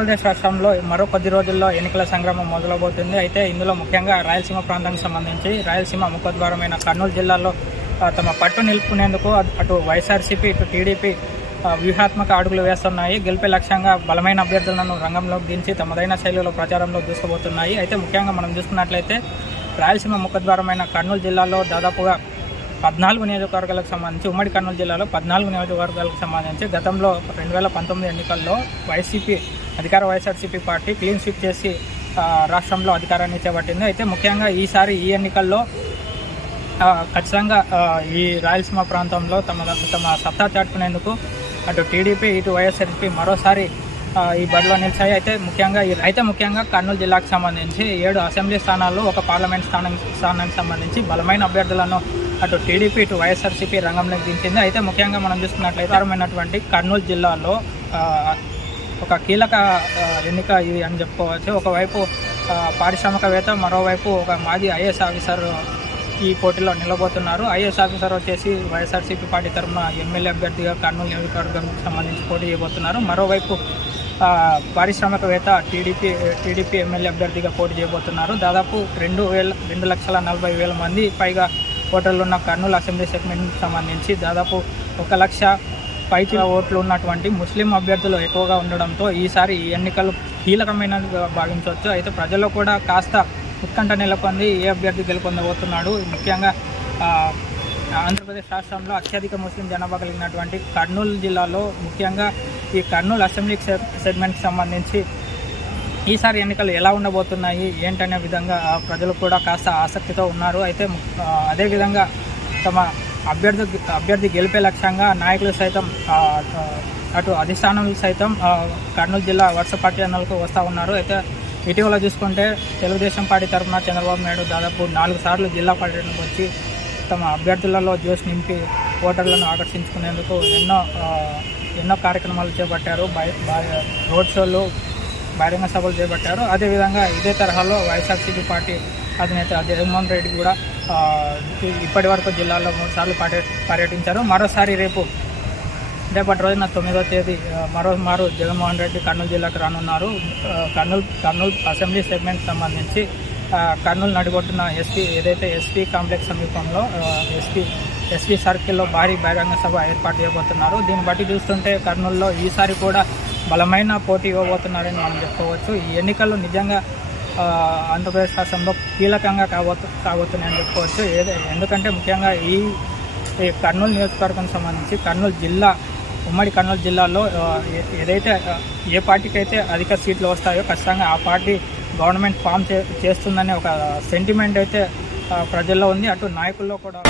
ఆంధ్రప్రదేశ్ రాష్ట్రంలో మరో కొద్ది రోజుల్లో ఎన్నికల సంగ్రామం మొదలవబోతుంది అయితే ఇందులో ముఖ్యంగా రాయలసీమ ప్రాంతానికి సంబంధించి రాయలసీమ ముఖద్వారమైన కర్నూలు జిల్లాలో తమ పట్టు నిలుపుకునేందుకు అటు- వైఎస్ఆర్సీపీ ఇటు టీడీపీ వ్యూహాత్మక అడుగులు వేస్తున్నాయి. గెలిపే లక్ష్యంగా బలమైన అభ్యర్థులను రంగంలోకి దించి తమదైన శైలిలో ప్రచారంలో దూసుకుపోతున్నాయి. అయితే ముఖ్యంగా మనం చూసుకున్నట్లయితే రాయలసీమ ముఖద్వారమైన కర్నూలు జిల్లాలో దాదాపుగా పద్నాలుగు నియోజకవర్గాలకు సంబంధించి ఉమ్మడి కర్నూలు జిల్లాలో పద్నాలుగు నియోజకవర్గాలకు సంబంధించి గతంలో రెండు వేల పంతొమ్మిది ఎన్నికల్లో వైసీపీ అధికార వైఎస్ఆర్సీపీ పార్టీ క్లీన్ స్వీప్ చేసి రాష్ట్రంలో అధికారాన్ని చేపట్టింది. అయితే ముఖ్యంగా ఈసారి ఈ ఎన్నికల్లో ఖచ్చితంగా ఈ రాయలసీమ ప్రాంతంలో తమ తమ సత్తా చాటుకునేందుకు అటు టీడీపీ ఇటు వైఎస్ఆర్సీపీ మరోసారి ఈ బరిలో నిలిచాయి. అయితే ముఖ్యంగా అయితే ముఖ్యంగా కర్నూలు జిల్లాకు సంబంధించి ఏడు అసెంబ్లీ స్థానాల్లో ఒక పార్లమెంట్ స్థానం స్థానానికి సంబంధించి బలమైన అభ్యర్థులను అటు టీడీపీ ఇటు వైఎస్ఆర్సీపీ రంగంలోకి దించింది. అయితే ముఖ్యంగా మనం చూసుకున్నట్లయితే కర్నూలు జిల్లాలో ఒక కీలక ఎన్నిక ఇది అని చెప్పుకోవచ్చు. ఒకవైపు పారిశ్రామికవేత్త మరోవైపు ఒక మాజీ ఐఏఎస్ ఆఫీసర్ ఈ పోటీలో నిలబోతున్నారు. ఐఏఎస్ ఆఫీసర్ వచ్చేసి వైఎస్ఆర్సీపీ పార్టీ తరఫున ఎమ్మెల్యే అభ్యర్థిగా కర్నూలు నియోజకవర్గానికి సంబంధించి పోటీ చేయబోతున్నారు. మరోవైపు పారిశ్రామికవేత్త టీడీపీ టీడీపీ ఎమ్మెల్యే అభ్యర్థిగా పోటీ చేయబోతున్నారు. దాదాపు రెండు వేల రెండు లక్షల నలభై వేల మంది పైగా ఓటర్లు ఉన్న కర్నూలు అసెంబ్లీ సెగ్మెంట్కి సంబంధించి దాదాపు ఒక లక్ష పైకి ఓట్లు ఉన్నటువంటి ముస్లిం అభ్యర్థులు ఎక్కువగా ఉండడంతో ఈసారి ఈ ఎన్నికలు కీలకమైనదిగా భావించవచ్చు. అయితే ప్రజల్లో కూడా కాస్త ఉత్కంఠ నెలకొంది. ఏ అభ్యర్థి గెలుపొందబోతున్నాడు? ముఖ్యంగా ఆంధ్రప్రదేశ్ రాష్ట్రంలో అత్యధిక ముస్లిం జనాభా కలిగినటువంటి కర్నూలు జిల్లాలో ముఖ్యంగా ఈ కర్నూలు అసెంబ్లీ సెగ్మెంట్కి సంబంధించి ఈసారి ఎన్నికలు ఎలా ఉండబోతున్నాయి? ఏంటనే విధంగా ప్రజలు కూడా కాస్త ఆసక్తితో ఉన్నారు. అయితే అదేవిధంగా తమ అభ్యర్థి అభ్యర్థి గెలిపే లక్ష్యంగా నాయకులు సైతం అటు అధిష్టానాలు సైతం కర్నూలు జిల్లా వరుస పర్యటనలకు వస్తూ ఉన్నారు. అయితే ఇటీవల చూసుకుంటే తెలుగుదేశం పార్టీ తరఫున చంద్రబాబు నాయుడు దాదాపు నాలుగు సార్లు జిల్లా పర్యటనకు వచ్చి తమ అభ్యర్థులలో జోష్ నింపి ఓటర్లను ఆకర్షించుకునేందుకు ఎన్నో ఎన్నో కార్యక్రమాలు చేపట్టారు. బై రోడ్ షోలు బహిరంగ సభలు చేపట్టారు. అదేవిధంగా ఇదే తరహాలో వైఎస్ఆర్సీపీ పార్టీ అధినేత జగన్మోహన్ రెడ్డి కూడా ఇప్పటి వరకు జిల్లాలో మూడు సార్లు పర్య పర్యటించారు. మరోసారి రేపు రేపటి రోజున తొమ్మిదో తేదీ మరోమారు మరో మారు జగన్మోహన్ రెడ్డి కర్నూలు జిల్లాకు రానున్నారు. కర్నూలు కర్నూలు అసెంబ్లీ సెగ్మెంట్ సంబంధించి కర్నూలు నడిగొట్టిన ఎస్పీ ఏదైతే ఎస్పీ కాంప్లెక్స్ సమీపంలో ఎస్పీ ఎస్పీ సర్కిల్లో భారీ బహిరంగ సభ ఏర్పాటు చేయబోతున్నారు. దీన్ని బట్టి చూస్తుంటే కర్నూలులో ఈసారి కూడా బలమైన పోటీ ఇవ్వబోతున్నారని మనం చెప్పుకోవచ్చు. ఈ ఎన్నికల్లో నిజంగా ఆంధ్రప్రదేశ్ రాష్ట్రంలో కీలకంగా కాబోతు కాబోతున్నాయని చెప్పుకోవచ్చు. ఏదో ఎందుకంటే ముఖ్యంగా ఈ ఈ కర్నూలు నియోజకవర్గం సంబంధించి కర్నూలు జిల్లా ఉమ్మడి కర్నూలు జిల్లాలో ఏ- ఏదైతే ఏ పార్టీకి అయితే అధిక సీట్లు వస్తాయో ఖచ్చితంగా ఆ పార్టీ గవర్నమెంట్ ఫామ్ చే చేస్తుందనే ఒక సెంటిమెంట్ అయితే ప్రజల్లో ఉంది. అటు నాయకుల్లో కూడా